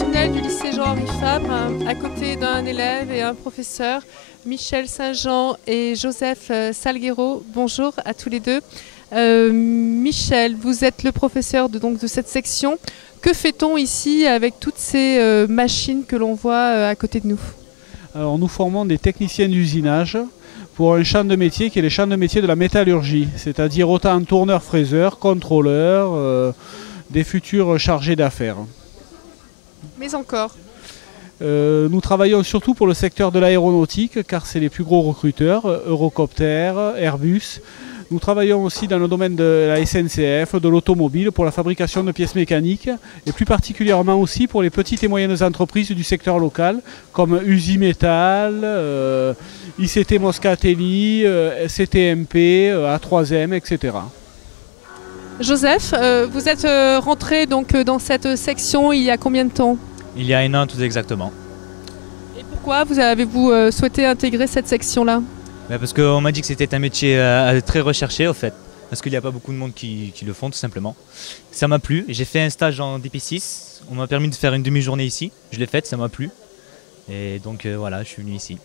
professionnel du lycée Jean-Henri Fabre, à côté d'un élève et un professeur, Michel Saint-Jean et Joseph Salguero. Bonjour à tous les deux. Michel, vous êtes le professeur de cette section. Que fait-on ici avec toutes ces machines que l'on voit à côté de nous? Alors, nous formons des techniciens d'usinage pour un champ de métier qui est le champ de métier de la métallurgie, c'est-à-dire autant tourneurs-fraiseurs, contrôleurs, des futurs chargés d'affaires. Mais encore. Nous travaillons surtout pour le secteur de l'aéronautique car c'est les plus gros recruteurs, Eurocopter, Airbus. Nous travaillons aussi dans le domaine de la SNCF, de l'automobile pour la fabrication de pièces mécaniques et plus particulièrement aussi pour les petites et moyennes entreprises du secteur local comme Usimetal, ICT Moscatelli, CTMP, A3M, etc. Joseph, vous êtes rentré donc dans cette section il y a combien de temps? Il y a 1 an tout exactement. Et pourquoi avez-vous souhaité intégrer cette section-là? Parce qu'on m'a dit que c'était un métier très recherché au fait, parce qu'il n'y a pas beaucoup de monde qui le font tout simplement. Ça m'a plu, j'ai fait un stage en DP6, on m'a permis de faire une demi-journée ici, je l'ai faite, ça m'a plu. Et donc voilà, je suis venu ici.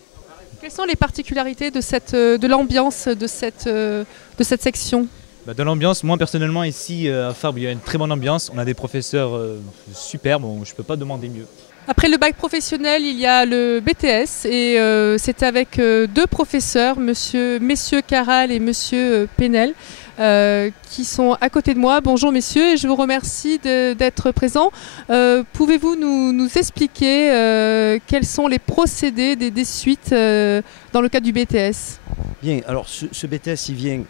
Quelles sont les particularités de l'ambiance de cette section? De l'ambiance, moi personnellement ici à Fabre, il y a une très bonne ambiance, on a des professeurs super, bon, je ne peux pas demander mieux. Après le bac professionnel, il y a le BTS et c'est avec deux professeurs, messieurs Caral et monsieur Penel, qui sont à côté de moi. Bonjour messieurs et je vous remercie d'être présents. Pouvez-vous nous expliquer quels sont les procédés des suites dans le cadre du BTS? Bien, alors ce BTS il vient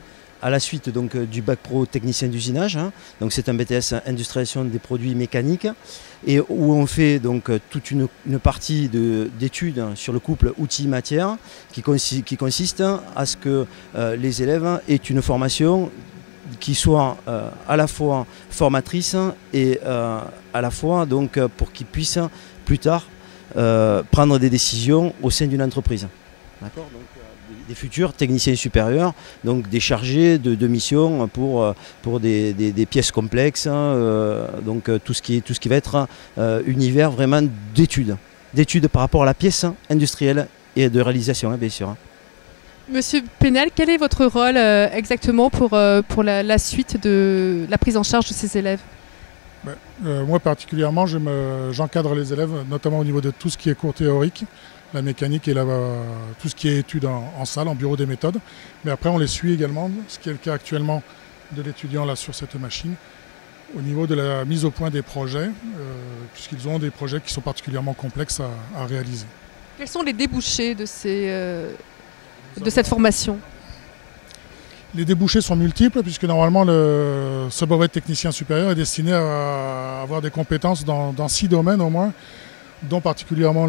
à la suite donc, du bac pro technicien d'usinage. Donc c'est un BTS industrialisation des produits mécaniques et où on fait donc toute une partie d'études sur le couple outils-matière qui consiste à ce que les élèves aient une formation qui soit à la fois formatrice et à la fois donc, pour qu'ils puissent plus tard prendre des décisions au sein d'une entreprise. D'accord ? Donc, des futurs techniciens supérieurs, donc des chargés de mission pour des pièces complexes, donc tout ce qui va être univers vraiment d'études par rapport à la pièce industrielle et de réalisation, bien sûr. Monsieur Penel, quel est votre rôle exactement pour la suite de la prise en charge de ces élèves? Moi particulièrement, j'encadre les élèves, notamment au niveau de tout ce qui est cours théorique, la mécanique et tout ce qui est études en salle, en bureau des méthodes. Mais après, on les suit également, ce qui est le cas actuellement de l'étudiant là sur cette machine, au niveau de la mise au point des projets, puisqu'ils ont des projets qui sont particulièrement complexes à réaliser. Quels sont les débouchés de cette formation? Les débouchés sont multiples, puisque normalement ce brevet de technicien supérieur est destiné à avoir des compétences dans 6 domaines au moins, dont particulièrement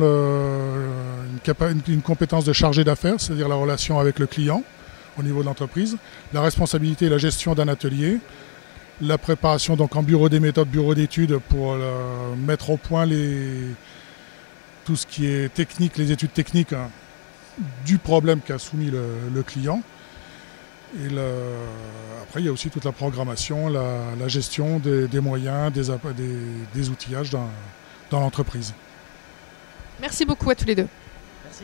une compétence de chargé d'affaires, c'est-à-dire la relation avec le client au niveau de l'entreprise, la responsabilité et la gestion d'un atelier, la préparation donc en bureau des méthodes, bureau d'études pour mettre au point tout ce qui est technique, les études techniques du problème qu'a soumis le client. Et après, il y a aussi toute la programmation, la gestion des moyens, des outillages dans l'entreprise. Merci beaucoup à tous les deux. Merci.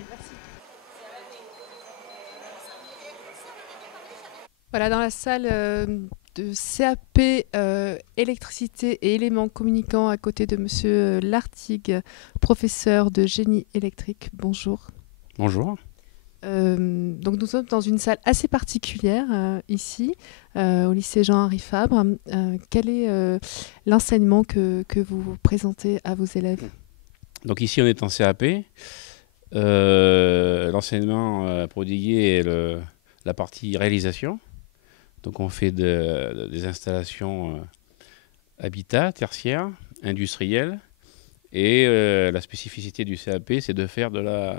Voilà, dans la salle de CAP électricité et éléments communicants à côté de monsieur Lartigue, professeur de génie électrique. Bonjour. Bonjour. Donc nous sommes dans une salle assez particulière ici, au lycée Jean-Henri Fabre. Quel est l'enseignement que vous présentez à vos élèves? Donc ici on est en CAP. L'enseignement prodigué est la partie réalisation. Donc on fait des installations habitat, tertiaires, industrielles. Et la spécificité du CAP, c'est de faire de la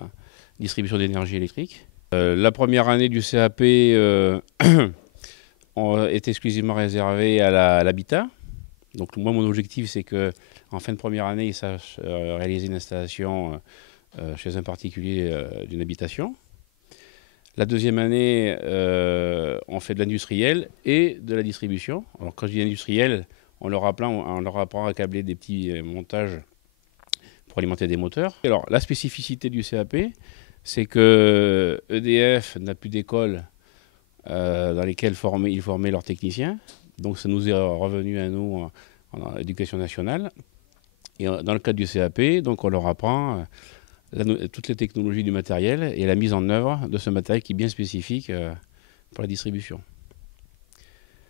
distribution d'énergie électrique. La première année du CAP est exclusivement réservée à l'habitat. Donc moi, mon objectif, c'est qu'en fin de première année, ils sachent réaliser une installation chez un particulier d'une habitation. La deuxième année, on fait de l'industriel et de la distribution. Alors quand je dis industriel, on leur apprend à câbler des petits montages pour alimenter des moteurs. Alors la spécificité du CAP, c'est que EDF n'a plus d'école dans lesquelles ils formaient leurs techniciens. Donc ça nous est revenu à nous en éducation nationale. Et dans le cadre du CAP, donc on leur apprend toutes les technologies du matériel et la mise en œuvre de ce matériel qui est bien spécifique pour la distribution.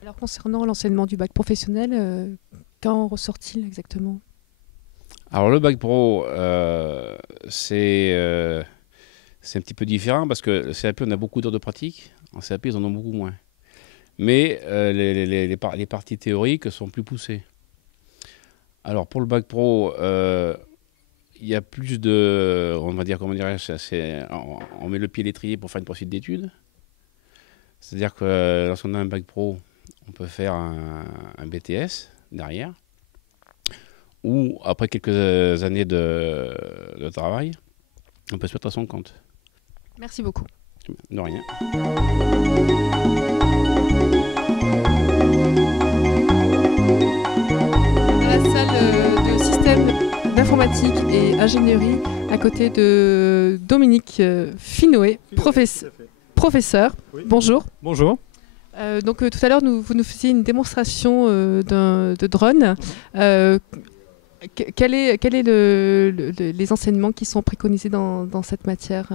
Alors concernant l'enseignement du bac professionnel, quand ressort-il exactement? Alors le bac pro, c'est un petit peu différent parce que le CAP, on a beaucoup d'heures de pratique. En CAP, ils en ont beaucoup moins. Mais les parties théoriques sont plus poussées. Alors pour le bac pro, il y a plus de, on va dire, comment dirais-je, on met le pied à l'étrier pour faire une poursuite d'études. C'est-à-dire que lorsqu'on a un bac pro, on peut faire un BTS derrière. Ou après quelques années de travail, on peut se mettre à son compte. Merci beaucoup. De rien. Dans la salle de système d'informatique et ingénierie, à côté de Dominique Finoé, professeur. Oui. Bonjour. Bonjour. Donc tout à l'heure, vous nous faisiez une démonstration de drone. Quels sont les enseignements qui sont préconisés dans cette matière?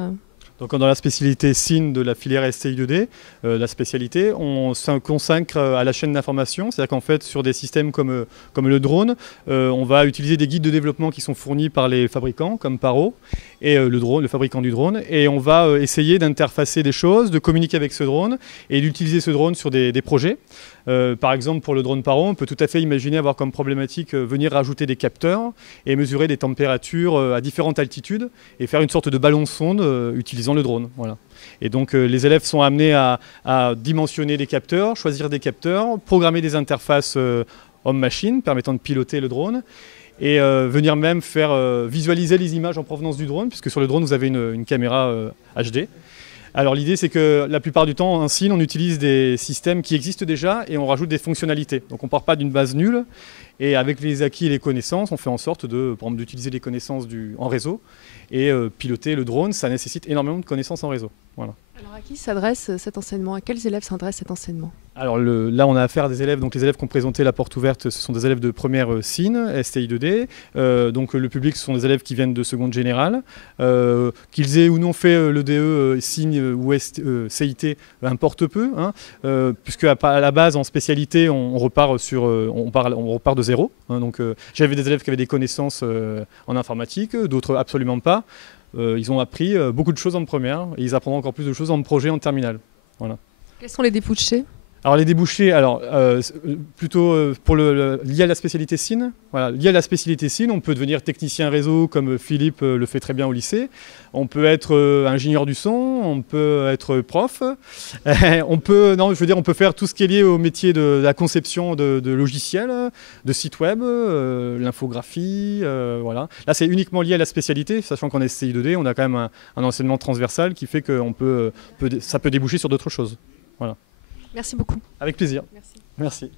Donc dans la spécialité SIN de la filière STI2D, la spécialité, on se consacre à la chaîne d'information, c'est-à-dire qu'en fait sur des systèmes comme le drone, on va utiliser des guides de développement qui sont fournis par les fabricants comme Paro et le fabricant du drone, et on va essayer d'interfacer des choses, de communiquer avec ce drone et d'utiliser ce drone sur des projets. Par exemple, pour le drone Paro, on peut tout à fait imaginer avoir comme problématique venir rajouter des capteurs et mesurer des températures à différentes altitudes et faire une sorte de ballon sonde utilisant le drone. Voilà. Et donc les élèves sont amenés à dimensionner des capteurs, choisir des capteurs, programmer des interfaces homme-machine permettant de piloter le drone et venir même faire visualiser les images en provenance du drone, puisque sur le drone vous avez une caméra HD. Alors l'idée c'est que la plupart du temps en SIN on utilise des systèmes qui existent déjà et on rajoute des fonctionnalités. Donc on ne part pas d'une base nulle et avec les acquis et les connaissances on fait en sorte d'utiliser les connaissances en réseau et piloter le drone, ça nécessite énormément de connaissances en réseau. Voilà. Alors à qui s'adresse cet enseignement? À quels élèves s'adresse cet enseignement? Alors là on a affaire à des élèves, donc les élèves qui ont présenté la porte ouverte, ce sont des élèves de première SIN, STI2D, donc le public ce sont des élèves qui viennent de seconde générale, qu'ils aient ou non fait le DE, SIN ou CIT, importe peu, hein, puisque à la base en spécialité on repart de zéro, hein, donc j'avais des élèves qui avaient des connaissances en informatique, d'autres absolument pas. Ils ont appris beaucoup de choses en première et ils apprendront encore plus de choses en projet en terminale. Voilà. Quels sont les débouchés? Alors les débouchés, plutôt lié à la spécialité SIN. Voilà, lié à la spécialité SIN, on peut devenir technicien réseau comme Philippe le fait très bien au lycée. On peut être ingénieur du son, on peut être prof. On peut faire tout ce qui est lié au métier de la conception de logiciels, de sites web, l'infographie. Voilà. Là c'est uniquement lié à la spécialité, sachant qu'en STI2D, on a quand même un enseignement transversal qui fait que ça peut déboucher sur d'autres choses. Voilà. Merci beaucoup. Avec plaisir. Merci. Merci.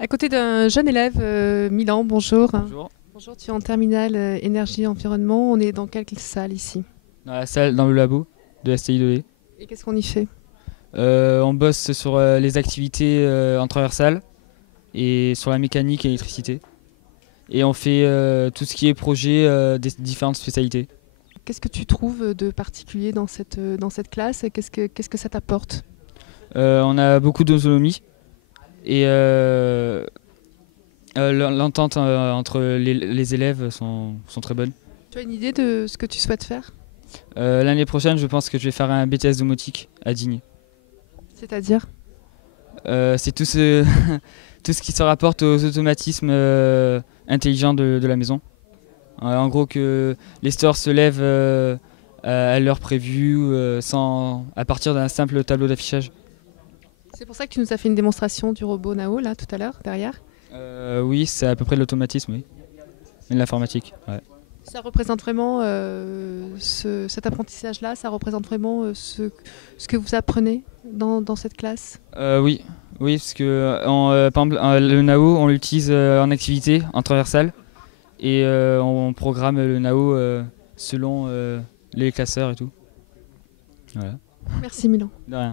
À côté d'un jeune élève, Milan, bonjour. Bonjour. Bonjour, tu es en terminale énergie environnement. On est dans quelle salle ici? Dans la salle, dans le labo de STI2D. Et qu'est-ce qu'on y fait? On bosse sur les activités en transversale et sur la mécanique et l'électricité. Et on fait tout ce qui est projet des différentes spécialités. Qu'est-ce que tu trouves de particulier dans cette classe? Qu'est-ce que ça t'apporte? On a beaucoup d'autonomie et l'entente entre les élèves sont très bonnes. Tu as une idée de ce que tu souhaites faire? L'année prochaine, je pense que je vais faire un BTS domotique à Digne. C'est-à-dire? C'est tout ce qui se rapporte aux automatismes intelligents de la maison. En gros, que les stores se lèvent à l'heure prévue à partir d'un simple tableau d'affichage. C'est pour ça que tu nous as fait une démonstration du robot Nao, là, tout à l'heure, derrière? Oui, c'est à peu près de l'automatisme, oui. Et de l'informatique, ouais. Ça représente vraiment cet apprentissage-là, ça représente vraiment ce que vous apprenez dans cette classe? Oui, parce que par exemple, le Nao, on l'utilise en activité, en transversale. et on programme le NAO selon les classeurs et tout. Voilà. Merci Milan. De rien.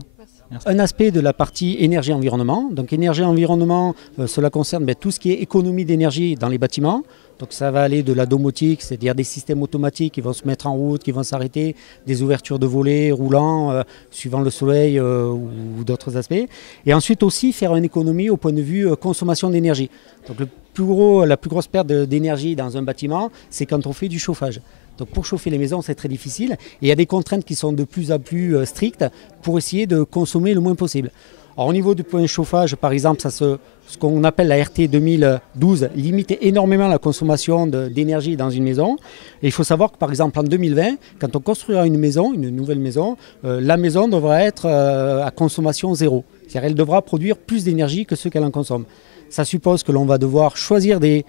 Un aspect de la partie énergie-environnement. Donc énergie-environnement, cela concerne tout ce qui est économie d'énergie dans les bâtiments. Donc ça va aller de la domotique, c'est-à-dire des systèmes automatiques qui vont se mettre en route, qui vont s'arrêter, des ouvertures de volets roulants suivant le soleil ou d'autres aspects. Et ensuite aussi faire une économie au point de vue consommation d'énergie. Donc la plus grosse perte d'énergie dans un bâtiment, c'est quand on fait du chauffage. Donc pour chauffer les maisons, c'est très difficile. Et il y a des contraintes qui sont de plus en plus strictes pour essayer de consommer le moins possible. Alors, au niveau du point de chauffage, par exemple, ce qu'on appelle la RT 2012 limite énormément la consommation d'énergie dans une maison. Et il faut savoir que par exemple en 2020, quand on construira une maison, une nouvelle maison, la maison devra être à consommation zéro. C'est-à-dire qu'elle devra produire plus d'énergie que ce qu'elle en consomme. Ça suppose que l'on va devoir choisir des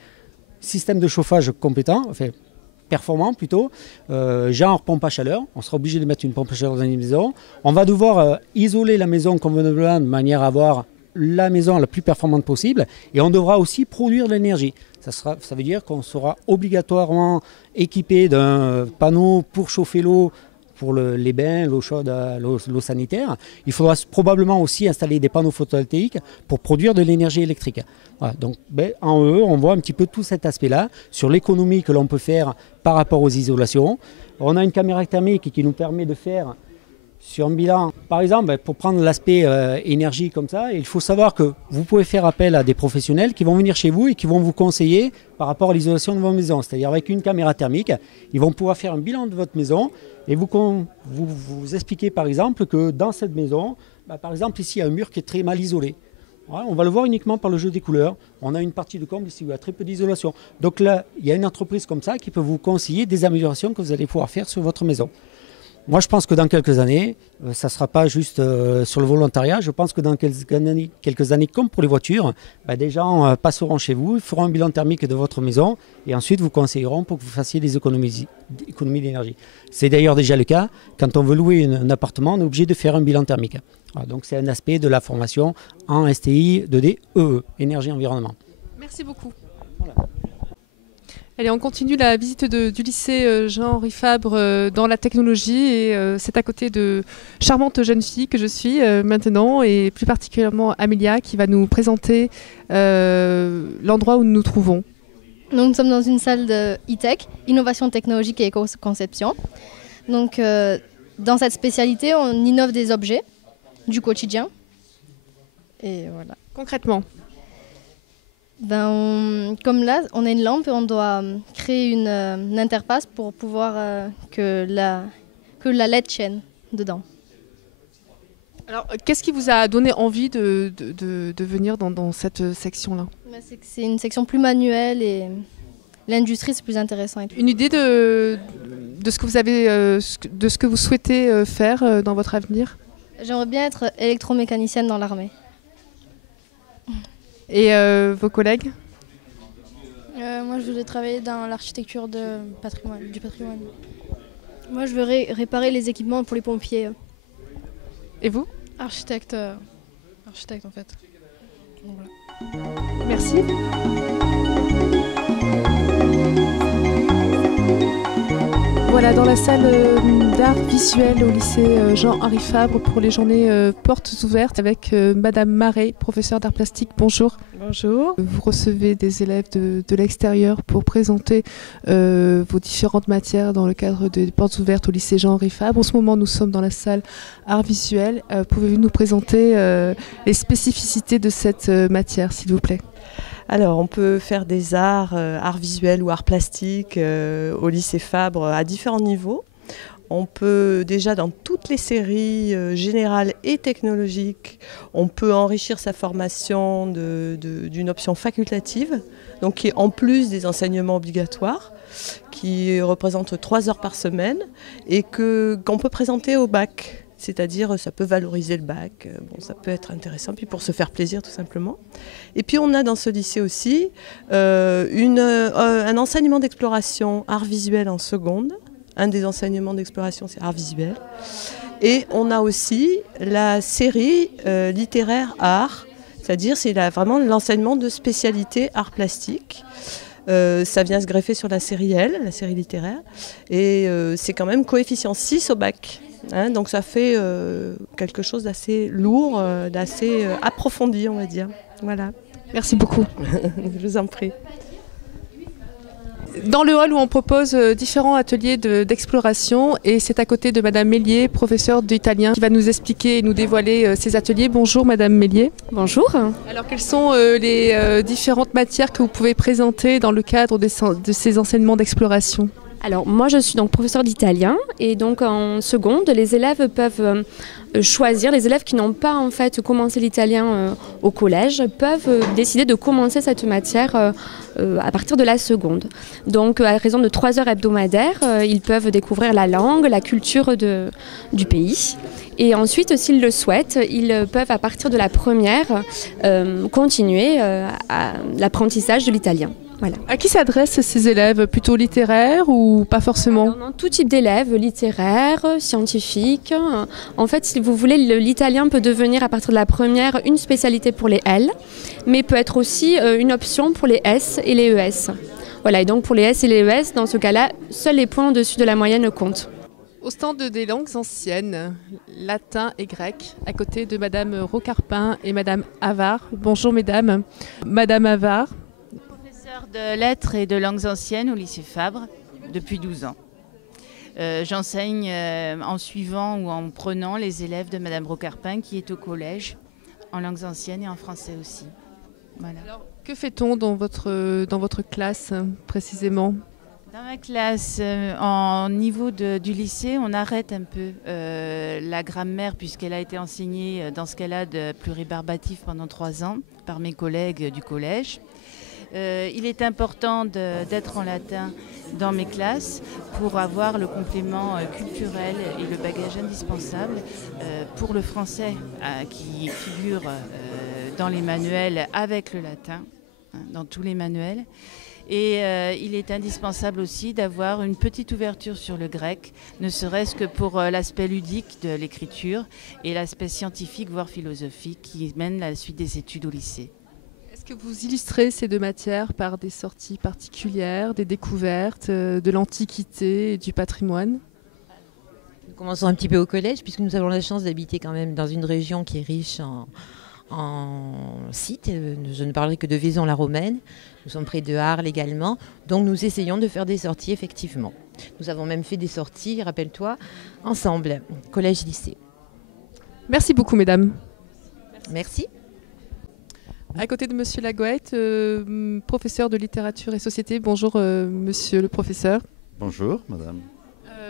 systèmes de chauffage compétents, enfin performants plutôt, genre pompe à chaleur. On sera obligé de mettre une pompe à chaleur dans une maison. On va devoir isoler la maison convenablement de manière à avoir la maison la plus performante possible. Et on devra aussi produire de l'énergie. Ça veut dire qu'on sera obligatoirement équipé d'un panneau pour chauffer l'eau, pour les bains, l'eau chaude, l'eau sanitaire. Il faudra probablement aussi installer des panneaux photovoltaïques pour produire de l'énergie électrique. Voilà, donc en EE, on voit un petit peu tout cet aspect-là sur l'économie que l'on peut faire par rapport aux isolations. On a une caméra thermique qui nous permet de faire sur un bilan, par exemple, pour prendre l'aspect énergie comme ça, il faut savoir que vous pouvez faire appel à des professionnels qui vont venir chez vous et qui vont vous conseiller par rapport à l'isolation de votre maison. C'est-à-dire avec une caméra thermique, ils vont pouvoir faire un bilan de votre maison et vous expliquer par exemple que dans cette maison, par exemple ici il y a un mur qui est très mal isolé. Voilà, on va le voir uniquement par le jeu des couleurs. On a une partie de comble ici où il y a très peu d'isolation. Donc là, il y a une entreprise comme ça qui peut vous conseiller des améliorations que vous allez pouvoir faire sur votre maison. Moi, je pense que dans quelques années, ça ne sera pas juste sur le volontariat. Je pense que dans quelques années, comme pour les voitures, des gens passeront chez vous, feront un bilan thermique de votre maison et ensuite vous conseilleront pour que vous fassiez des économies d'énergie. C'est d'ailleurs déjà le cas. Quand on veut louer un appartement, on est obligé de faire un bilan thermique. Voilà, donc c'est un aspect de la formation en STI 2D EE, énergie-environnement. Merci beaucoup. Voilà. Allez, on continue la visite du lycée Jean-Henri Fabre dans la technologie et c'est à côté de charmante jeune fille que je suis maintenant et plus particulièrement Amélia qui va nous présenter l'endroit où nous nous trouvons. Donc, nous sommes dans une salle de e-tech, innovation technologique et éco-conception. Donc, dans cette spécialité, on innove des objets du quotidien. Et voilà. Concrètement, comme là, on a une lampe et on doit créer une interface pour pouvoir que la LED tienne dedans. alors qu'est-ce qui vous a donné envie de venir dans cette section-là? C'est une section plus manuelle et l'industrie c'est plus intéressant. Une idée de ce que vous avez, de ce que vous souhaitez faire dans votre avenir? J'aimerais bien être électromécanicienne dans l'armée. Et vos collègues? Moi, je voudrais travailler dans l'architecture du patrimoine. Moi, je veux réparer les équipements pour les pompiers. Et vous? Architecte en fait. Donc, voilà. Merci. Voilà, dans la salle d'art visuel au lycée Jean-Henri Fabre pour les journées portes ouvertes avec Madame Marais, professeure d'art plastique. Bonjour. Bonjour. Vous recevez des élèves de l'extérieur pour présenter vos différentes matières dans le cadre des portes ouvertes au lycée Jean-Henri Fabre. En ce moment, nous sommes dans la salle art visuel. Pouvez-vous nous présenter les spécificités de cette matière, s'il vous plaît? Alors, on peut faire des arts visuels ou arts plastiques au lycée Fabre à différents niveaux. On peut déjà dans toutes les séries générales et technologiques, on peut enrichir sa formation d'une option facultative, donc qui est en plus des enseignements obligatoires, qui représente 3 heures par semaine et qu'on peut présenter au bac. C'est-à-dire, ça peut valoriser le bac, ça peut être intéressant, puis pour se faire plaisir tout simplement. Et puis on a dans ce lycée aussi un enseignement d'exploration art visuel en seconde. Un des enseignements d'exploration, c'est art visuel. Et on a aussi la série littéraire art, c'est-à-dire c'est vraiment l'enseignement de spécialité art plastique. Ça vient se greffer sur la série L, la série littéraire. Et c'est quand même coefficient 6 au bac. Hein, donc ça fait quelque chose d'assez lourd, d'assez approfondi, on va dire. Voilà. Merci beaucoup. Je vous en prie. Dans le hall où on propose différents ateliers d'exploration et c'est à côté de Madame Mélier, professeure d'italien, qui va nous expliquer et nous dévoiler ces ateliers. Bonjour Madame Mélier. Bonjour. Alors quelles sont les différentes matières que vous pouvez présenter dans le cadre de ces enseignements d'exploration ? Alors moi je suis donc professeure d'italien et donc en seconde les élèves peuvent choisir, les élèves qui n'ont pas en fait commencé l'italien au collège peuvent décider de commencer cette matière à partir de la seconde. Donc à raison de 3 heures hebdomadaires, ils peuvent découvrir la langue, la culture du pays. Et ensuite, s'ils le souhaitent, ils peuvent à partir de la première continuer l'apprentissage de l'italien. Voilà. À qui s'adressent ces élèves? Plutôt littéraires ou pas forcément? Alors, tout type d'élèves, littéraires, scientifiques. En fait, si vous voulez, l'italien peut devenir à partir de la première une spécialité pour les L, mais peut être aussi une option pour les S et les ES. Voilà, et donc pour les S et les ES, dans ce cas-là, seuls les points au-dessus de la moyenne comptent. Au stand des langues anciennes, latin et grec, à côté de Madame Rocarpin et Madame Havard. Bonjour mesdames. Madame Havard. De lettres et de langues anciennes au lycée Fabre depuis 12 ans. J'enseigne en suivant ou en prenant les élèves de Madame Rocarpin qui est au collège en langues anciennes et en français aussi. Voilà. Alors, que fait-on dans votre classe précisément? Dans ma classe, en niveau du lycée, on arrête un peu la grammaire puisqu'elle a été enseignée dans ce cas-là de pluribarbatif pendant 3 ans par mes collègues du collège. Il est important d'être en latin dans mes classes pour avoir le complément culturel et le bagage indispensable pour le français qui figure dans les manuels avec le latin, dans tous les manuels. Et il est indispensable aussi d'avoir une petite ouverture sur le grec, ne serait-ce que pour l'aspect ludique de l'écriture et l'aspect scientifique, voire philosophique, qui mène la suite des études au lycée. Est-ce que vous illustrez ces deux matières par des sorties particulières, des découvertes de l'Antiquité et du patrimoine? Nous commençons un petit peu au collège, puisque nous avons la chance d'habiter quand même dans une région qui est riche en sites. Je ne parlerai que de Vaison-la-Romaine. Nous sommes près de Arles également. Donc nous essayons de faire des sorties, effectivement. Nous avons même fait des sorties, rappelle-toi, ensemble, collège-lycée. Merci beaucoup, mesdames. Merci. À côté de Monsieur Lagoët, professeur de littérature et société. Bonjour, Monsieur le professeur. Bonjour, madame.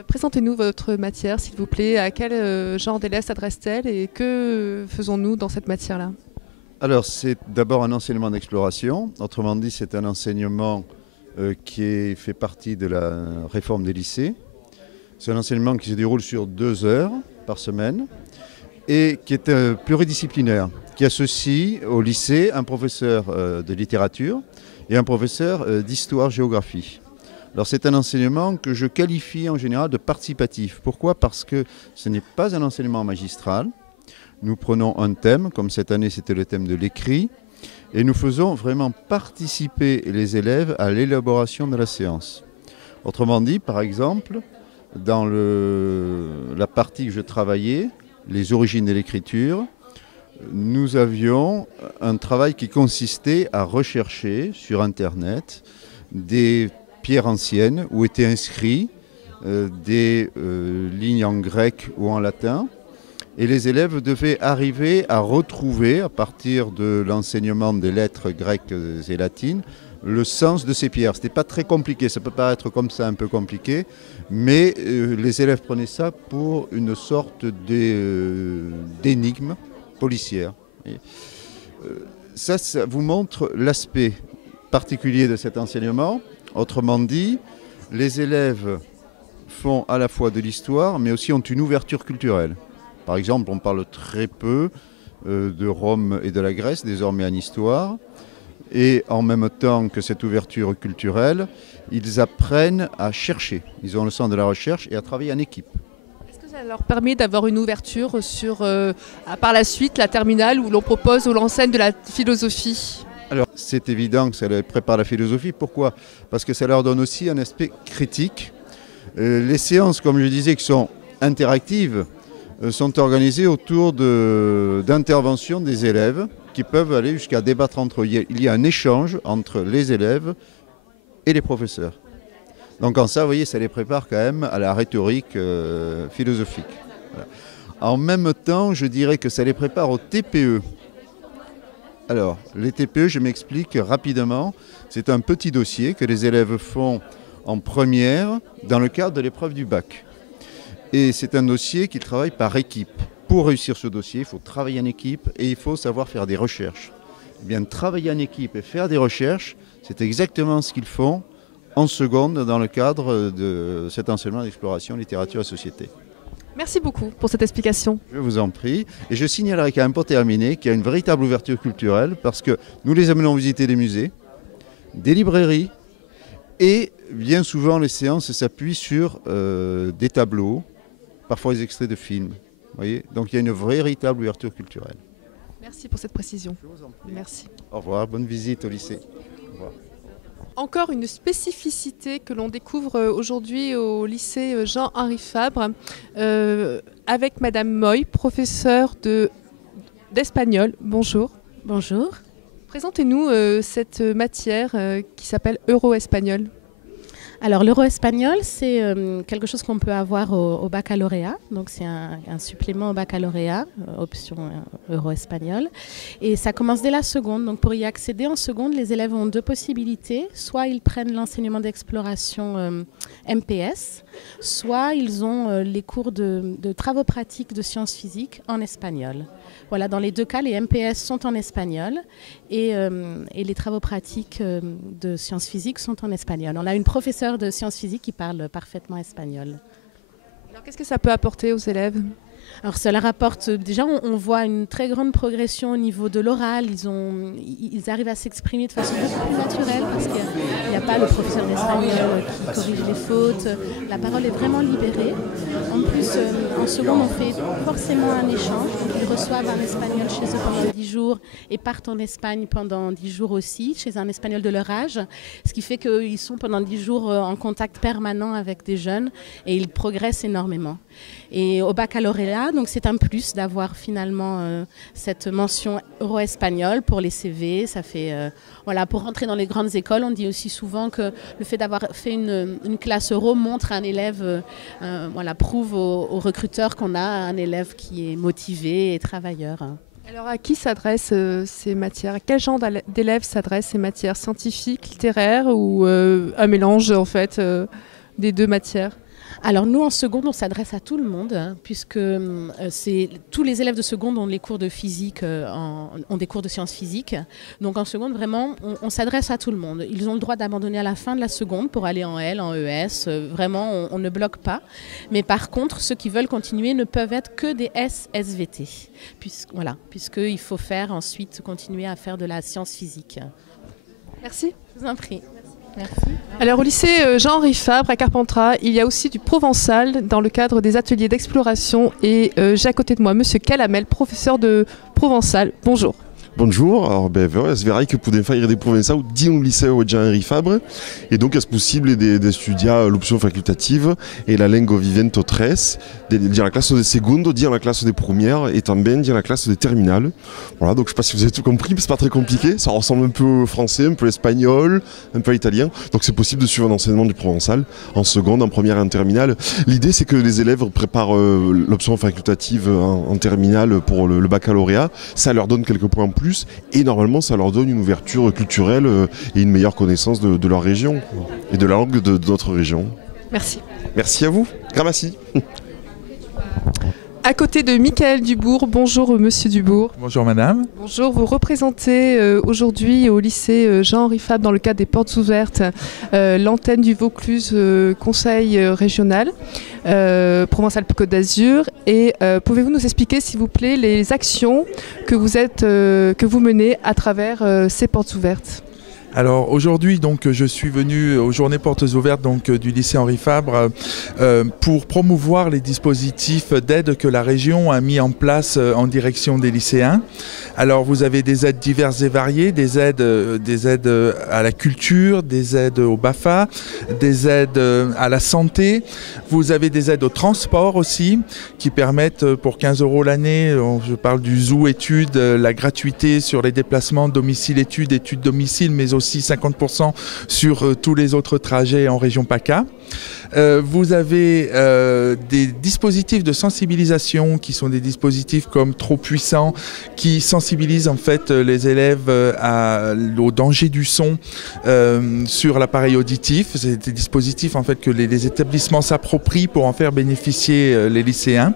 Présentez-nous votre matière, s'il vous plaît. À quel genre d'élèves s'adresse-t-elle et que faisons-nous dans cette matière-là? Alors, c'est d'abord un enseignement d'exploration. Autrement dit, c'est un enseignement qui fait partie de la réforme des lycées. C'est un enseignement qui se déroule sur 2 heures par semaine et qui est pluridisciplinaire, qui associe au lycée un professeur de littérature et un professeur d'histoire-géographie. Alors c'est un enseignement que je qualifie en général de participatif. Pourquoi? Parce que ce n'est pas un enseignement magistral. Nous prenons un thème, comme cette année c'était le thème de l'écrit, et nous faisons vraiment participer les élèves à l'élaboration de la séance. Autrement dit, par exemple, dans la partie que je travaillais, les origines de l'écriture, nous avions un travail qui consistait à rechercher sur Internet des pierres anciennes où étaient inscrits des lignes en grec ou en latin. Et les élèves devaient arriver à retrouver, à partir de l'enseignement des lettres grecques et latines, le sens de ces pierres. Ce n'était pas très compliqué, ça peut paraître comme ça un peu compliqué, mais les élèves prenaient ça pour une sorte d'énigme policière. Ça vous montre l'aspect particulier de cet enseignement. Autrement dit, les élèves font à la fois de l'histoire, mais aussi ont une ouverture culturelle. Par exemple, on parle très peu de Rome et de la Grèce, désormais en histoire. Et en même temps que cette ouverture culturelle, ils apprennent à chercher. Ils ont le sens de la recherche et à travailler en équipe. Est-ce que ça leur permet d'avoir une ouverture sur, par la suite, la terminale où l'on propose ou l'enseigne de la philosophie? Alors c'est évident que ça les prépare à la philosophie. Pourquoi? Parce que ça leur donne aussi un aspect critique. Les séances, comme je disais, qui sont interactives, sont organisées autour d'interventions des élèves qui peuvent aller jusqu'à débattre entre eux. Il y a un échange entre les élèves et les professeurs. Donc en ça, vous voyez, ça les prépare quand même à la rhétorique philosophique. Voilà. En même temps, je dirais que ça les prépare au TPE. Alors, les TPE, je m'explique rapidement. C'est un petit dossier que les élèves font en première dans le cadre de l'épreuve du bac. Et c'est un dossier qui travaille par équipe. Pour réussir ce dossier, il faut travailler en équipe et il faut savoir faire des recherches. Eh bien, travailler en équipe et faire des recherches, c'est exactement ce qu'ils font en seconde dans le cadre de cet enseignement d'exploration, littérature et société. Merci beaucoup pour cette explication. Je vous en prie. Et je signalerai quand même pour terminer qu'il y a une véritable ouverture culturelle parce que nous les amenons visiter des musées, des librairies et bien souvent les séances s'appuient sur des tableaux, parfois des extraits de films. Vous voyez, donc il y a une véritable ouverture culturelle. Merci pour cette précision. Je vous en prie. Merci. Au revoir, bonne visite au lycée. Au revoir. Encore une spécificité que l'on découvre aujourd'hui au lycée Jean-Henri Fabre avec Madame Moy, professeure d'espagnol. Bonjour. Bonjour. Présentez-nous cette matière qui s'appelle euro-espagnol. Alors l'euro-espagnol, c'est quelque chose qu'on peut avoir au baccalauréat. Donc c'est un supplément au baccalauréat, option euro-espagnol. Et ça commence dès la seconde. Donc pour y accéder en seconde, les élèves ont deux possibilités. Soit ils prennent l'enseignement d'exploration MPS, soit ils ont les cours de travaux pratiques de sciences physiques en espagnol. Voilà, dans les deux cas, les MPS sont en espagnol et les travaux pratiques de sciences physiques sont en espagnol. On a une professeure de sciences physiques qui parle parfaitement espagnol. Alors qu'est-ce que ça peut apporter aux élèves ? Alors cela rapporte, déjà on voit une très grande progression au niveau de l'oral, ils arrivent à s'exprimer de façon beaucoup plus naturelle parce qu'il n'y a pas le professeur d'espagnol qui corrige les fautes, la parole est vraiment libérée. En plus, en seconde on fait forcément un échange, donc ils reçoivent un espagnol chez eux pendant 10 jours et partent en Espagne pendant 10 jours aussi, chez un espagnol de leur âge, ce qui fait qu'ils sont pendant 10 jours en contact permanent avec des jeunes et ils progressent énormément. Et au baccalauréat, donc c'est un plus d'avoir finalement cette mention euro-espagnol pour les CV. Ça fait, voilà, pour rentrer dans les grandes écoles, on dit aussi souvent que le fait d'avoir fait une classe euro montre à un élève, voilà, prouve aux recruteurs qu'on a un élève qui est motivé et travailleur. Alors à qui s'adressent ces matières? À quel genre d'élèves s'adressent ces matières? Scientifiques, littéraires ou un mélange en fait des deux matières? Alors nous en seconde on s'adresse à tout le monde hein, puisque tous les élèves de seconde ont les cours de physique, ont des cours de sciences physiques. Donc en seconde vraiment on s'adresse à tout le monde. Ils ont le droit d'abandonner à la fin de la seconde pour aller en L, en ES. Vraiment on ne bloque pas. Mais par contre ceux qui veulent continuer ne peuvent être que des SVT. Puisqu'il faut faire ensuite continuer à faire de la science physique. Merci. Je vous en prie. Merci. Alors au lycée Jean-Henri Fabre à Carpentras, il y a aussi du provençal dans le cadre des ateliers d'exploration et j'ai à côté de moi Monsieur Calamel, professeur de provençal. Bonjour. Bonjour, alors es vrai que podem faire des provençals dins un liceu Jean-Henri Fabre et donc est possible d'estudiar l'option facultative et la langue vivente 3, dire la classe de seconde, dire la classe de première et también dire la classe de terminale. Voilà, donc je ne sais pas si vous avez tout compris, mais c'est pas très compliqué, ça ressemble un peu au français, un peu à l'espagnol, un peu à l'italien, donc c'est possible de suivre un enseignement du provençal en seconde, en première et en terminale. L'idée c'est que les élèves préparent l'option facultative en terminale pour le baccalauréat, ça leur donne quelques points en plus. Et normalement ça leur donne une ouverture culturelle et une meilleure connaissance de leur région et de la langue de notre région. Merci. Merci à vous. Gramassi. À côté de Michael Dubourg, bonjour Monsieur Dubourg. Bonjour Madame. Bonjour, vous représentez aujourd'hui au lycée Jean-Henri Fabre dans le cadre des Portes Ouvertes l'antenne du Vaucluse Conseil régional Provence-Alpes-Côte d'Azur et pouvez-vous nous expliquer s'il vous plaît les actions que vous menez à travers ces Portes Ouvertes? Alors aujourd'hui, donc, je suis venu aux Journées Portes Ouvertes donc, du lycée Henri Fabre pour promouvoir les dispositifs d'aide que la région a mis en place en direction des lycéens. Alors vous avez des aides diverses et variées, des aides à la culture, des aides au BAFA, des aides à la santé. Vous avez des aides au transport aussi qui permettent pour 15 € l'année, je parle du ZOO études, la gratuité sur les déplacements domicile-études, études-domicile, mais aussi 50% sur tous les autres trajets en région PACA. Vous avez des dispositifs de sensibilisation qui sont des dispositifs comme Trop Puissant qui sensibilisent en fait les élèves au danger du son sur l'appareil auditif. C'est des dispositifs en fait que les établissements s'approprient pour en faire bénéficier les lycéens.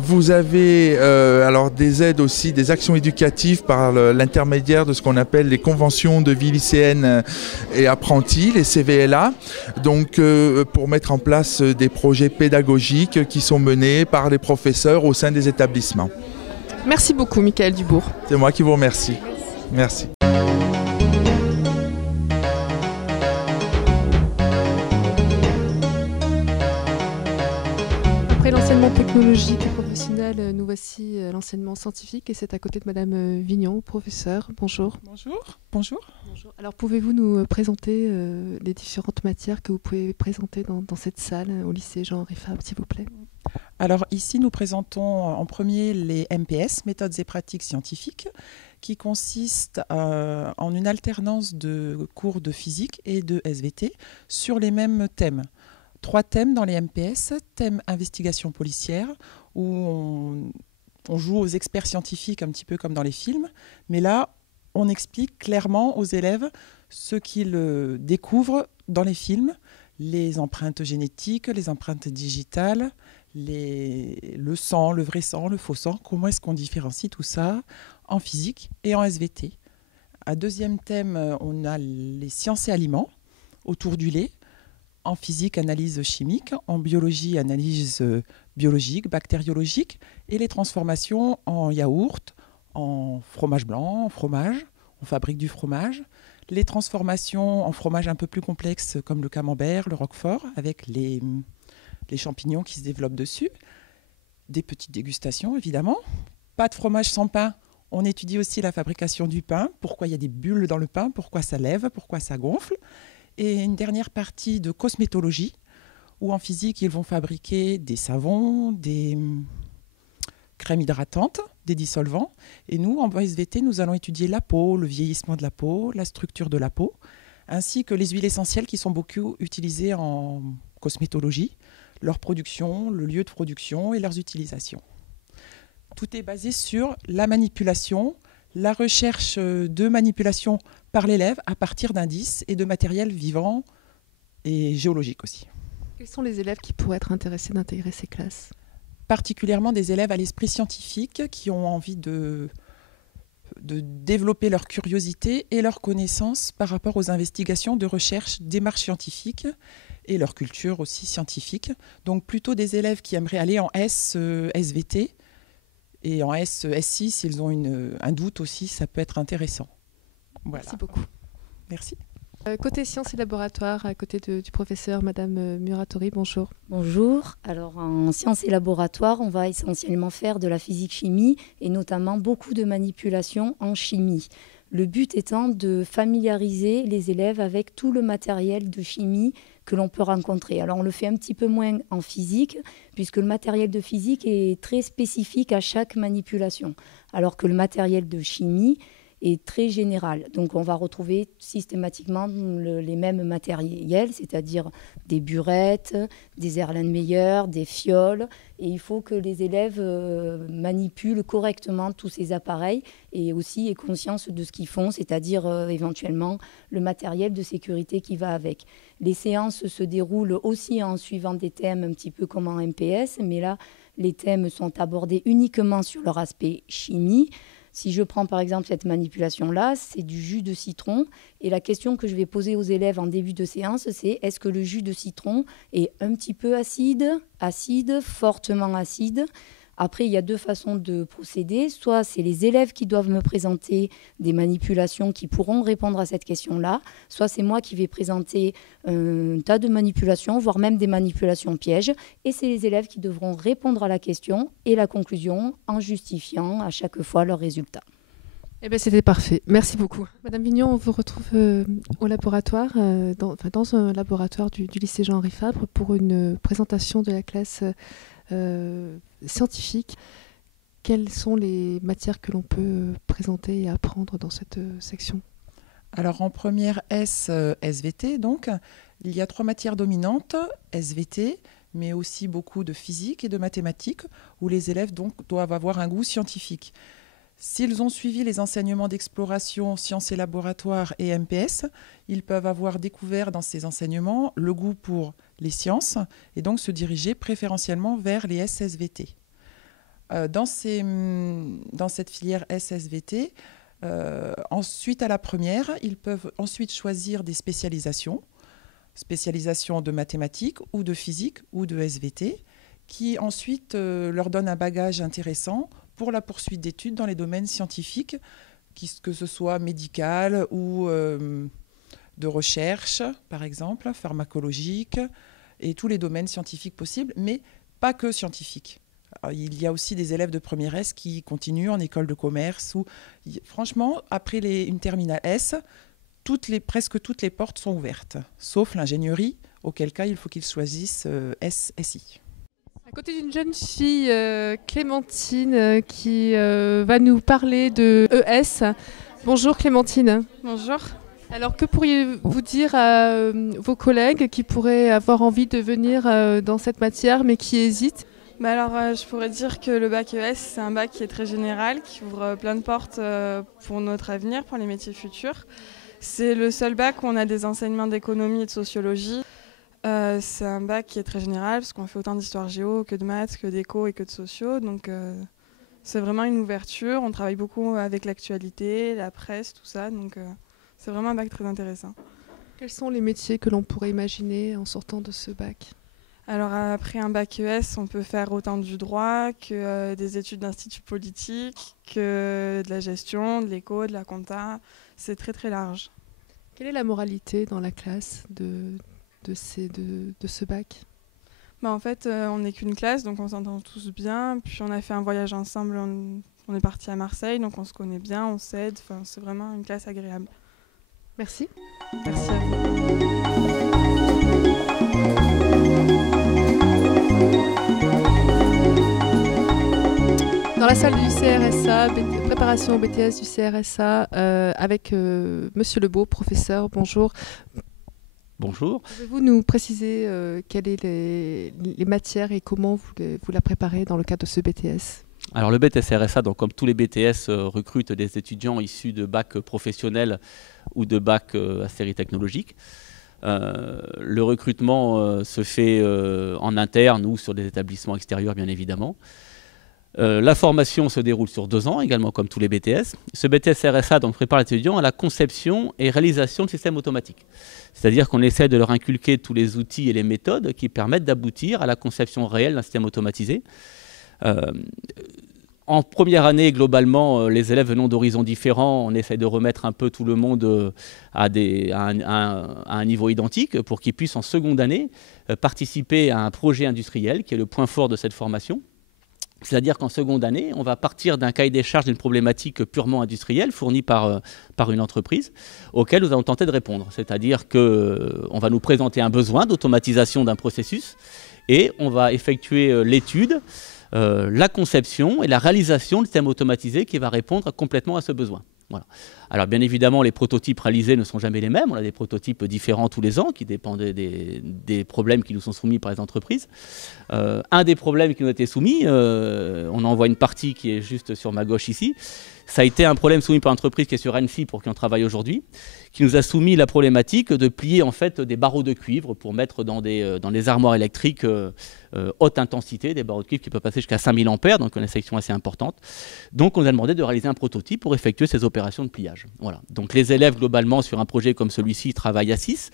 Vous avez alors des aides aussi, des actions éducatives par l'intermédiaire de ce qu'on appelle les conventions de vie lycéenne et apprentis, les CVLA. Donc pour mettre en place des projets pédagogiques qui sont menés par les professeurs au sein des établissements. Merci beaucoup, Michael Dubourg. C'est moi qui vous remercie. Merci. Après l'enseignement technologique et professionnel, nous voici l'enseignement scientifique et c'est à côté de Madame Vignon, professeure. Bonjour. Bonjour. Bonjour. Bonjour. Alors pouvez-vous nous présenter les différentes matières que vous pouvez présenter dans cette salle au lycée Jean-Henri Fabre, s'il vous plaît? Alors ici, nous présentons en premier les MPS, méthodes et pratiques scientifiques, qui consistent en une alternance de cours de physique et de SVT sur les mêmes thèmes. 3 thèmes dans les MPS, thème investigation policière, où on joue aux experts scientifiques un petit peu comme dans les films, mais là, on explique clairement aux élèves ce qu'ils découvrent dans les films, les empreintes génétiques, les empreintes digitales, le sang, le vrai sang, le faux sang, comment est-ce qu'on différencie tout ça en physique et en SVT. À deuxième thème, on a les sciences et aliments autour du lait. En physique, analyse chimique, en biologie, analyse biologique, bactériologique, et les transformations en yaourt, en fromage blanc, en fromage, on fabrique du fromage. Les transformations en fromage un peu plus complexes comme le camembert, le roquefort, avec les champignons qui se développent dessus. Des petites dégustations, évidemment. Pas de fromage sans pain. On étudie aussi la fabrication du pain, pourquoi il y a des bulles dans le pain, pourquoi ça lève, pourquoi ça gonfle. Et une dernière partie de cosmétologie, où en physique, ils vont fabriquer des savons, des crèmes hydratantes, des dissolvants. Et nous, en SVT, nous allons étudier la peau, le vieillissement de la peau, la structure de la peau, ainsi que les huiles essentielles qui sont beaucoup utilisées en cosmétologie, leur production, le lieu de production et leurs utilisations. Tout est basé sur la manipulation, la recherche de manipulation par l'élève à partir d'indices et de matériel vivant et géologique aussi. Quels sont les élèves qui pourraient être intéressés d'intégrer ces classes? Particulièrement des élèves à l'esprit scientifique qui ont envie de développer leur curiosité et leur connaissance par rapport aux investigations de recherche, démarches scientifiques et leur culture aussi scientifique. Donc plutôt des élèves qui aimeraient aller en SVT et en SI, s'ils ont un doute aussi, ça peut être intéressant. Voilà. Merci beaucoup. Merci. Côté sciences et laboratoires, à côté du professeur Madame Muratori, bonjour. Bonjour. Alors en sciences et laboratoires, on va essentiellement faire de la physique-chimie et notamment beaucoup de manipulations en chimie. Le but étant de familiariser les élèves avec tout le matériel de chimie que l'on peut rencontrer. Alors on le fait un petit peu moins en physique, puisque le matériel de physique est très spécifique à chaque manipulation, alors que le matériel de chimie est très général. Donc on va retrouver systématiquement les mêmes matériels, c'est-à-dire des burettes, des Erlenmeyer, des fioles, et il faut que les élèves manipulent correctement tous ces appareils et aussi aient conscience de ce qu'ils font, c'est-à-dire éventuellement le matériel de sécurité qui va avec. Les séances se déroulent aussi en suivant des thèmes un petit peu comme en MPS, mais là les thèmes sont abordés uniquement sur leur aspect chimie. Si je prends par exemple cette manipulation-là, c'est du jus de citron. Et la question que je vais poser aux élèves en début de séance, c'est est-ce que le jus de citron est un petit peu acide, fortement acide, Après, il y a deux façons de procéder. Soit c'est les élèves qui doivent me présenter des manipulations qui pourront répondre à cette question-là, soit c'est moi qui vais présenter un tas de manipulations, voire même des manipulations pièges, et c'est les élèves qui devront répondre à la question et la conclusion en justifiant à chaque fois leurs résultats. Eh bien, c'était parfait. Merci beaucoup. Madame Vignon, on vous retrouve au laboratoire, dans un laboratoire du lycée Jean-Henri Fabre pour une présentation de la classe scientifique. Quelles sont les matières que l'on peut présenter et apprendre dans cette section? Alors en première S, SVT, donc, il y a 3 matières dominantes, SVT, mais aussi beaucoup de physique et de mathématiques, où les élèves donc, doivent avoir un goût scientifique. S'ils ont suivi les enseignements d'exploration, sciences et laboratoires et MPS, ils peuvent avoir découvert dans ces enseignements le goût pour les sciences et donc se diriger préférentiellement vers les SSVT. Dans cette filière SSVT, ensuite à la première, ils peuvent ensuite choisir des spécialisations de mathématiques ou de physique ou de SVT, qui ensuite leur donnent un bagage intéressant pour la poursuite d'études dans les domaines scientifiques, que ce soit médical ou de recherche, par exemple, pharmacologique, et tous les domaines scientifiques possibles, mais pas que scientifiques. Alors, il y a aussi des élèves de première S qui continuent en école de commerce. Franchement, après une terminale S, presque toutes les portes sont ouvertes, sauf l'ingénierie, auquel cas il faut qu'ils choisissent SSI. À côté d'une jeune fille, Clémentine, qui va nous parler de ES. Bonjour Clémentine. Bonjour. Alors que pourriez-vous dire à vos collègues qui pourraient avoir envie de venir dans cette matière mais qui hésitent? Je pourrais dire que le bac ES, c'est un bac qui est très général, qui ouvre plein de portes pour notre avenir, pour les métiers futurs. C'est le seul bac où on a des enseignements d'économie et de sociologie. C'est un bac qui est très général parce qu'on fait autant d'histoire géo que de maths, que d'éco et que de sociaux. Donc c'est vraiment une ouverture. On travaille beaucoup avec l'actualité, la presse, tout ça. Donc c'est vraiment un bac très intéressant. Quels sont les métiers que l'on pourrait imaginer en sortant de ce bac? Alors après un bac ES, on peut faire autant du droit que des études d'institut politique, que de la gestion, de l'éco, de la compta. C'est très très large. Quelle est la moralité dans la classe de ce bac? En fait, on n'est qu'une classe, donc on s'entend tous bien. Puis on a fait un voyage ensemble, on est parti à Marseille, donc on se connaît bien, on s'aide. Enfin, c'est vraiment une classe agréable. Merci. Merci à vous. Dans la salle du CRSA, préparation au BTS du CRSA, avec Monsieur Lebeau, professeur, bonjour. Bonjour. Pouvez-vous nous préciser quelles sont les matières et comment vous la préparez dans le cadre de ce BTS? Alors le BTS RSA, donc comme tous les BTS, recrute des étudiants issus de bac professionnel ou de bac à série technologique. Le recrutement se fait en interne ou sur des établissements extérieurs, bien évidemment. La formation se déroule sur 2 ans, également comme tous les BTS. Ce BTS RSA donc, prépare les étudiants à la conception et réalisation de systèmes automatiques. C'est-à-dire qu'on essaie de leur inculquer tous les outils et les méthodes qui permettent d'aboutir à la conception réelle d'un système automatisé. En première année, globalement, les élèves venant d'horizons différents, on essaie de remettre un peu tout le monde à un niveau identique pour qu'ils puissent en seconde année participer à un projet industriel qui est le point fort de cette formation. C'est-à-dire qu'en seconde année, on va partir d'un cahier des charges d'une problématique purement industrielle fournie par une entreprise auquel nous allons tenter de répondre. C'est-à-dire qu'on va nous présenter un besoin d'automatisation d'un processus et on va effectuer l'étude, la conception et la réalisation du système automatisé qui va répondre complètement à ce besoin. Voilà. Alors bien évidemment, les prototypes réalisés ne sont jamais les mêmes. On a des prototypes différents tous les ans qui dépendent des problèmes qui nous sont soumis par les entreprises. Un des problèmes qui nous a été soumis, on en voit une partie qui est juste sur ma gauche ici, ça a été un problème soumis par l'entreprise qui est sur Annecy pour qui on travaille aujourd'hui, qui nous a soumis la problématique de plier en fait des barreaux de cuivre pour mettre dans des armoires électriques haute intensité, des barreaux de cuivre qui peuvent passer jusqu'à 5000 ampères, donc une section assez importante. Donc on nous a demandé de réaliser un prototype pour effectuer ces opérations de pliage. Voilà. Donc les élèves globalement sur un projet comme celui-ci travaillent à 6.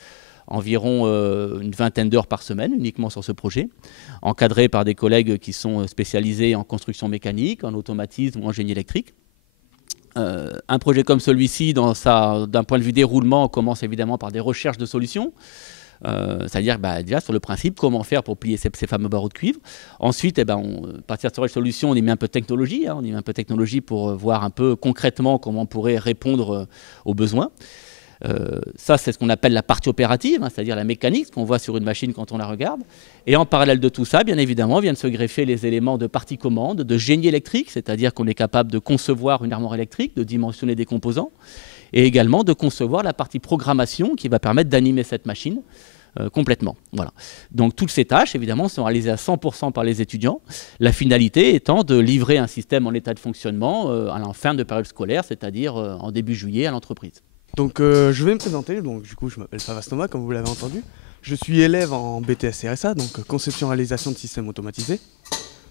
environ une vingtaine d'heures par semaine uniquement sur ce projet, encadré par des collègues qui sont spécialisés en construction mécanique, en automatisme ou en génie électrique. Un projet comme celui-ci, d'un point de vue déroulement, commence évidemment par des recherches de solutions. C'est-à-dire déjà sur le principe, comment faire pour plier ces fameux barreaux de cuivre. Ensuite, à partir de cette solution, on y met un peu de technologie, on y met un peu de technologie pour voir un peu concrètement comment on pourrait répondre aux besoins. Ça, c'est ce qu'on appelle la partie opérative, c'est-à-dire la mécanique, ce qu'on voit sur une machine quand on la regarde. Et en parallèle de tout ça, bien évidemment, viennent se greffer les éléments de partie commande, de génie électrique, c'est-à-dire qu'on est capable de concevoir une armoire électrique, de dimensionner des composants, et également de concevoir la partie programmation qui va permettre d'animer cette machine complètement. Voilà. Donc toutes ces tâches, évidemment, sont réalisées à 100% par les étudiants, la finalité étant de livrer un système en état de fonctionnement à la fin de période scolaire, c'est-à-dire en début juillet à l'entreprise. Donc je vais me présenter, donc du coup je m'appelle Favas Thomas, comme vous l'avez entendu. Je suis élève en BTS RSA, donc conception-réalisation de systèmes automatisés.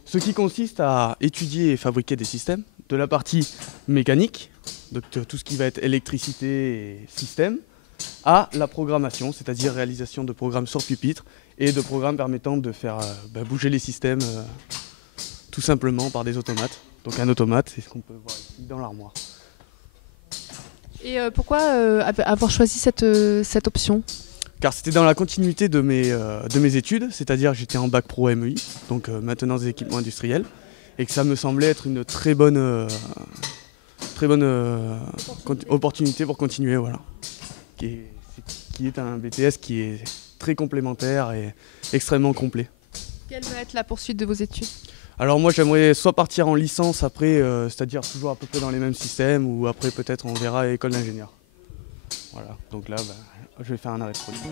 Ce qui consiste à étudier et fabriquer des systèmes, de la partie mécanique, donc tout ce qui va être électricité et système, à la programmation, c'est-à-dire réalisation de programmes sur pupitre et de programmes permettant de faire bouger les systèmes tout simplement par des automates. Donc un automate, c'est ce qu'on peut voir ici dans l'armoire. Et pourquoi avoir choisi cette option? Car c'était dans la continuité de mes études, c'est-à-dire j'étais en bac pro MEI, donc maintenance des équipements industriels, et que ça me semblait être une très bonne opportunité pour continuer, voilà. Qui est un BTS qui est très complémentaire et extrêmement complet. Quelle va être la poursuite de vos études? Alors moi j'aimerais soit partir en licence après, c'est-à-dire toujours à peu près dans les mêmes systèmes, ou après peut-être on verra à école d'ingénieur. Voilà, donc là je vais faire un arrêt de production.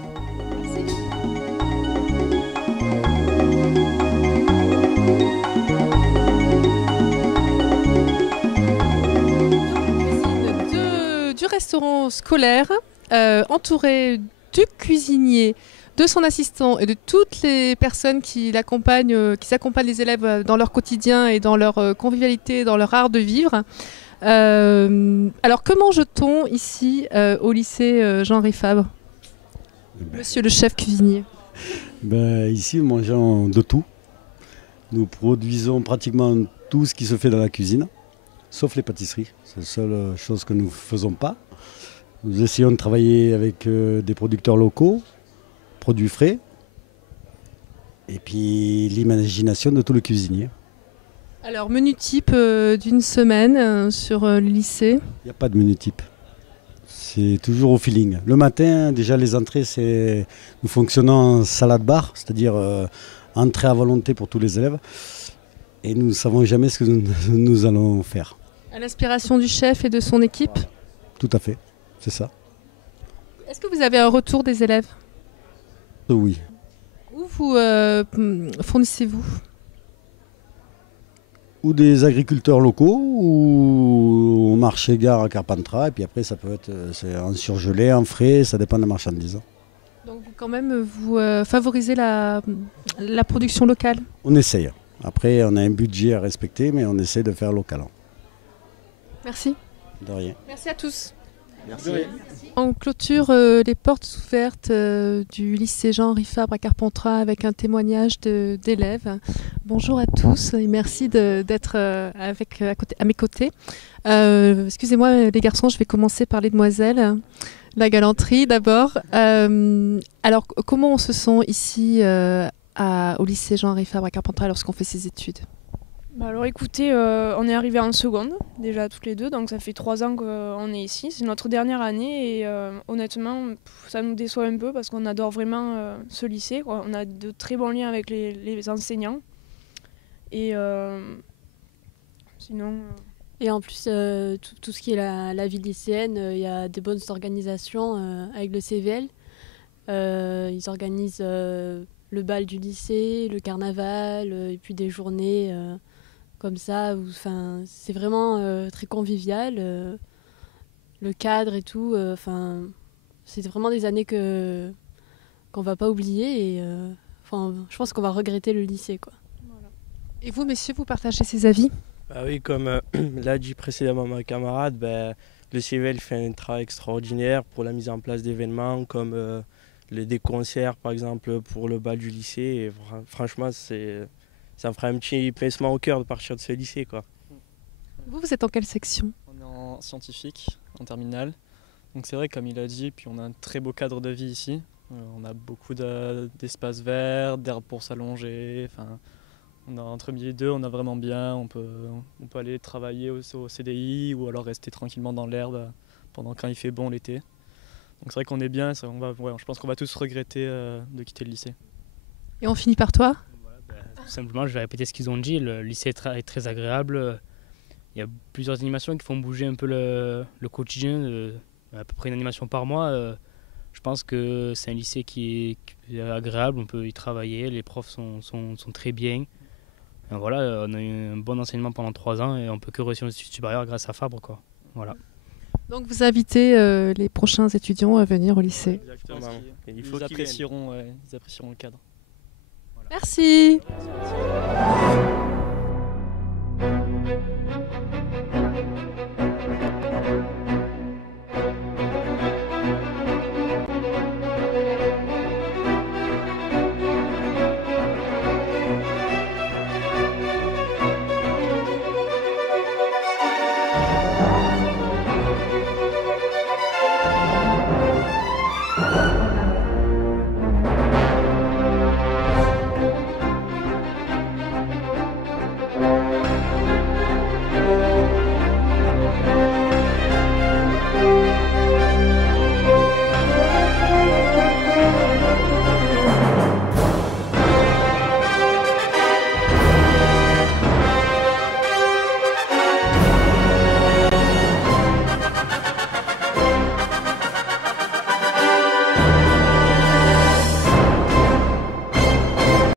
Du restaurant scolaire, entouré du cuisinier, de son assistant et de toutes les personnes qui l'accompagnent, qui accompagnent les élèves dans leur quotidien et dans leur convivialité, dans leur art de vivre. Alors que mange-t-on ici au lycée Jean-Henri Fabre, monsieur le chef cuisinier? Ici, nous mangeons de tout. Nous produisons pratiquement tout ce qui se fait dans la cuisine, sauf les pâtisseries. C'est la seule chose que nous ne faisons pas. Nous essayons de travailler avec des producteurs locaux, produits frais, et puis l'imagination de tout le cuisinier. Alors, menu type d'une semaine sur le lycée? Il n'y a pas de menu type. C'est toujours au feeling. Le matin, déjà les entrées, nous fonctionnons en salade bar, c'est-à-dire entrée à volonté pour tous les élèves. Et nous ne savons jamais ce que nous allons faire. À l'inspiration du chef et de son équipe? Tout à fait, c'est ça. Est-ce que vous avez un retour des élèves? Oui. Où vous fournissez-vous? Ou des agriculteurs locaux, ou au marché gare à Carpentras, et puis après ça peut être en surgelé, en frais, ça dépend de la marchandise. Donc quand même vous favorisez la production locale? On essaye. Après on a un budget à respecter, mais on essaie de faire local. Merci. De rien. Merci à tous. Merci. On clôture les portes ouvertes du lycée Jean-Henri Fabre à Carpentras avec un témoignage d'élèves. Bonjour à tous et merci d'être à mes côtés. Excusez-moi les garçons, je vais commencer par les demoiselles. La galanterie d'abord. Alors comment on se sent ici au lycée Jean-Henri Fabre à Carpentras lorsqu'on fait ses études? Alors écoutez, on est arrivés en seconde, déjà toutes les deux, donc ça fait 3 ans qu'on est ici. C'est notre dernière année et honnêtement, ça nous déçoit un peu parce qu'on adore vraiment ce lycée, quoi. On a de très bons liens avec les enseignants. Et sinon... Et en plus, tout ce qui est la vie lycéenne, il y a des bonnes organisations avec le CVL. Ils organisent le bal du lycée, le carnaval, et puis des journées... comme ça, c'est vraiment très convivial, le cadre et tout, c'est vraiment des années qu'on va pas oublier et je pense qu'on va regretter le lycée, quoi. Voilà. Et vous, messieurs, vous partagez ces avis? Oui, comme l'a dit précédemment ma camarade, le CVL fait un travail extraordinaire pour la mise en place d'événements comme des concerts par exemple pour le bal du lycée. Et franchement, ça me ferait un petit pincement au cœur de partir de ce lycée, quoi. Vous êtes en quelle section? On est en scientifique, en terminale. Donc c'est vrai, comme il a dit, puis on a un très beau cadre de vie ici. On a beaucoup d'espaces verts, d'herbes pour s'allonger. Enfin, entre midi et deux, on a vraiment bien. On peut aller travailler au CDI ou alors rester tranquillement dans l'herbe pendant quand il fait bon l'été. Donc c'est vrai qu'on est bien. Je pense qu'on va tous regretter de quitter le lycée. Et on finit par toi? Tout simplement, je vais répéter ce qu'ils ont dit. Le lycée est très agréable. Il y a plusieurs animations qui font bouger un peu le quotidien, à peu près une animation par mois. Je pense que c'est un lycée qui est agréable, on peut y travailler, les profs sont très bien. Et voilà, on a eu un bon enseignement pendant 3 ans et on peut que réussir aux études supérieures grâce à Fabre, quoi. Voilà. Donc vous invitez les prochains étudiants à venir au lycée. Exactement. Ils apprécieront le cadre. Voilà. Merci. Merci.